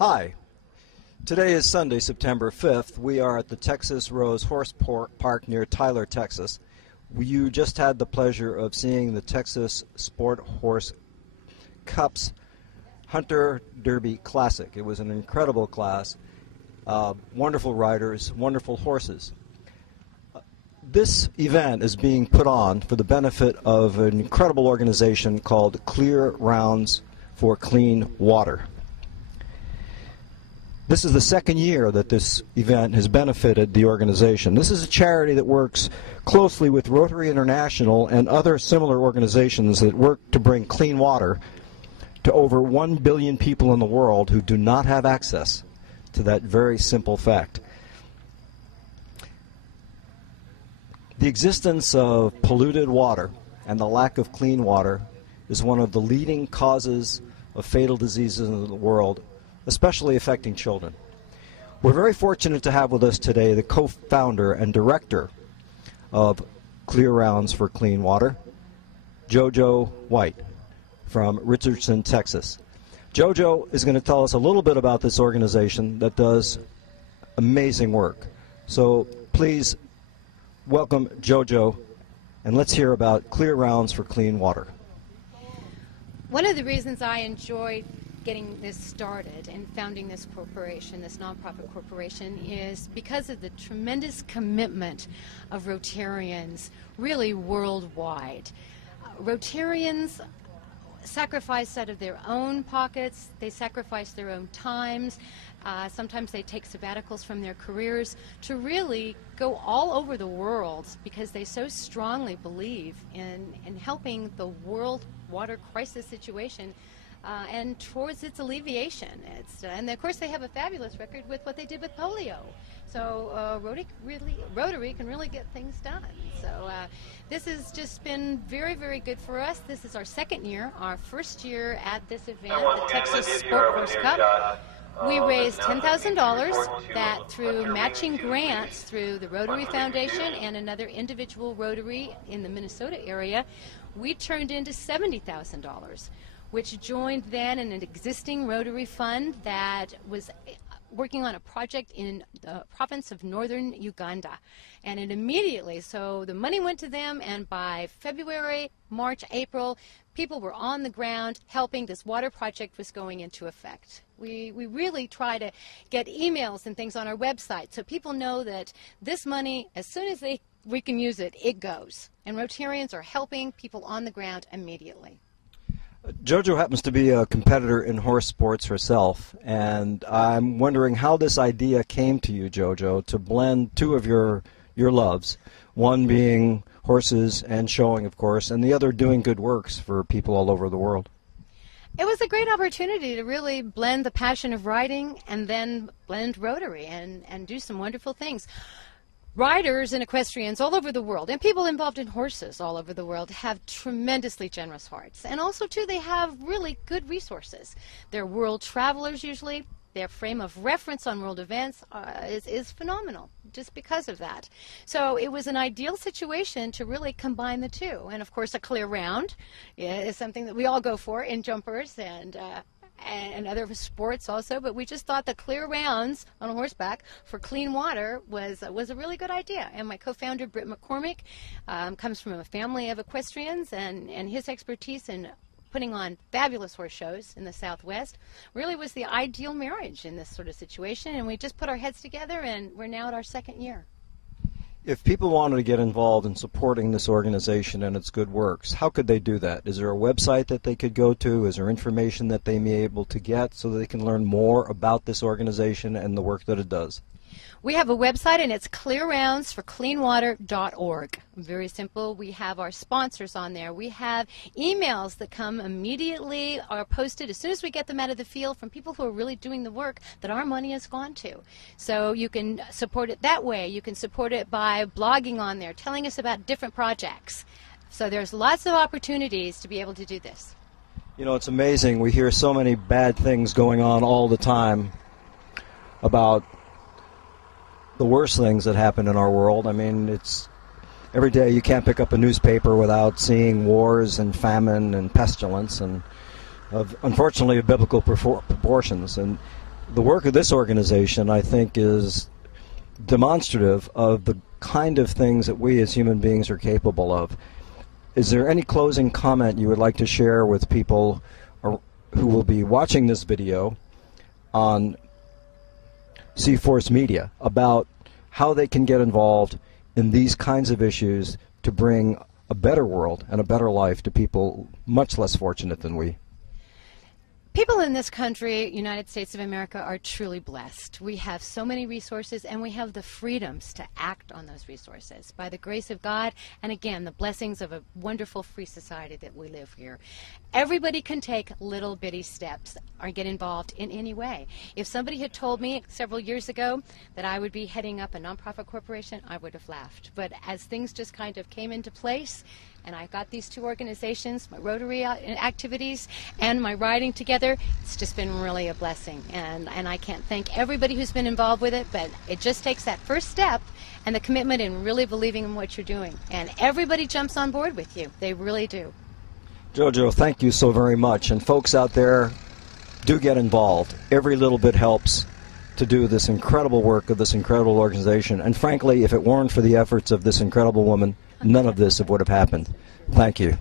Hi. Today is Sunday, September 5th. We are at the Texas Rose Horse Park near Tyler, Texas. You just had the pleasure of seeing the Texas Sport Horse Cup's Hunter Derby Classic. It was an incredible class. Wonderful riders, wonderful horses. This event is being put on for the benefit of an incredible organization called Clear Rounds for Clean Water. This is the second year that this event has benefited the organization. This is a charity that works closely with Rotary International and other similar organizations that work to bring clean water to over 1 billion people in the world who do not have access to that very simple fact. The existence of polluted water and the lack of clean water is one of the leading causes of fatal diseases in the world, especially affecting children. We're very fortunate to have with us today the co-founder and director of Clear Rounds for Clean Water, Jojo White from Richardson, Texas. Jojo is going to tell us a little bit about this organization that does amazing work. So please welcome Jojo, and let's hear about Clear Rounds for Clean Water. One of the reasons I enjoyed getting this started and founding this corporation, this nonprofit corporation, is because of the tremendous commitment of Rotarians really worldwide. Rotarians sacrifice out of their own pockets, they sacrifice their own times, sometimes they take sabbaticals from their careers to really go all over the world because they so strongly believe in helping the world water crisis situation and towards its alleviation. And of course they have a fabulous record with what they did with polio. So Rotary can really get things done. So this has just been very, very good for us. This is our second year, our first year at this event, the Texas Sport Horse Cup. We raised $10,000 that through matching grants through the Rotary Foundation and another individual Rotary in the Minnesota area, we turned into $70,000. Which joined then in an existing Rotary fund that was working on a project in the province of northern Uganda. And it immediately, so the money went to them, and by February, March, April, people were on the ground helping. This water project was going into effect. We really try to get emails and things on our website so people know that this money, as soon as we can use it, it goes. And Rotarians are helping people on the ground immediately. Jojo happens to be a competitor in horse sports herself, and I'm wondering how this idea came to you, Jojo, to blend two of your loves, one being horses and showing, of course, and the other doing good works for people all over the world. It was a great opportunity to really blend the passion of riding and then blend Rotary and do some wonderful things. Riders and equestrians all over the world, and people involved in horses all over the world, have tremendously generous hearts. And also, too, they have really good resources. They're world travelers usually. Their frame of reference on world events is phenomenal just because of that. So it was an ideal situation to really combine the two. And, of course, a clear round is something that we all go for in jumpers and other sports also, but we just thought the clear rounds on horseback for clean water was a really good idea. And my co-founder, Britt McCormick, comes from a family of equestrians, and his expertise in putting on fabulous horse shows in the Southwest really was the ideal marriage in this sort of situation. And we just put our heads together, and we're now at our second year. If people wanted to get involved in supporting this organization and its good works, how could they do that? Is there a website that they could go to? Is there information that they may be able to get so that they can learn more about this organization and the work that it does? We have a website, and it's clearroundsforcleanwater.org. Very simple. We have our sponsors on there. We have emails that come immediately, are posted as soon as we get them out of the field from people who are really doing the work that our money has gone to. So you can support it that way. You can support it by blogging on there, telling us about different projects. So there's lots of opportunities to be able to do this. You know, it's amazing. We hear so many bad things going on all the time about the worst things that happen in our world. I mean, it's every day you can't pick up a newspaper without seeing wars and famine and pestilence and unfortunately of biblical proportions. And the work of this organization, I think, is demonstrative of the kind of things that we as human beings are capable of. Is there any closing comment you would like to share with people who will be watching this video on C-Force Media about how they can get involved in these kinds of issues to bring a better world and a better life to people much less fortunate than we? People in this country, United States of America, are truly blessed. We have so many resources, and we have the freedoms to act on those resources by the grace of God, and again, the blessings of a wonderful free society that we live here. Everybody can take little bitty steps or get involved in any way. If somebody had told me several years ago that I would be heading up a nonprofit corporation, I would have laughed. But as things just kind of came into place, and I got these two organizations, my Rotary activities and my riding together, it's just been really a blessing. And I can't thank everybody who's been involved with it, but it just takes that first step and the commitment and really believing in what you're doing. And everybody jumps on board with you. They really do. Jojo, thank you so very much. And folks out there, do get involved. Every little bit helps to do this incredible work of this incredible organization. And frankly, if it weren't for the efforts of this incredible woman, none of this would have happened. Thank you.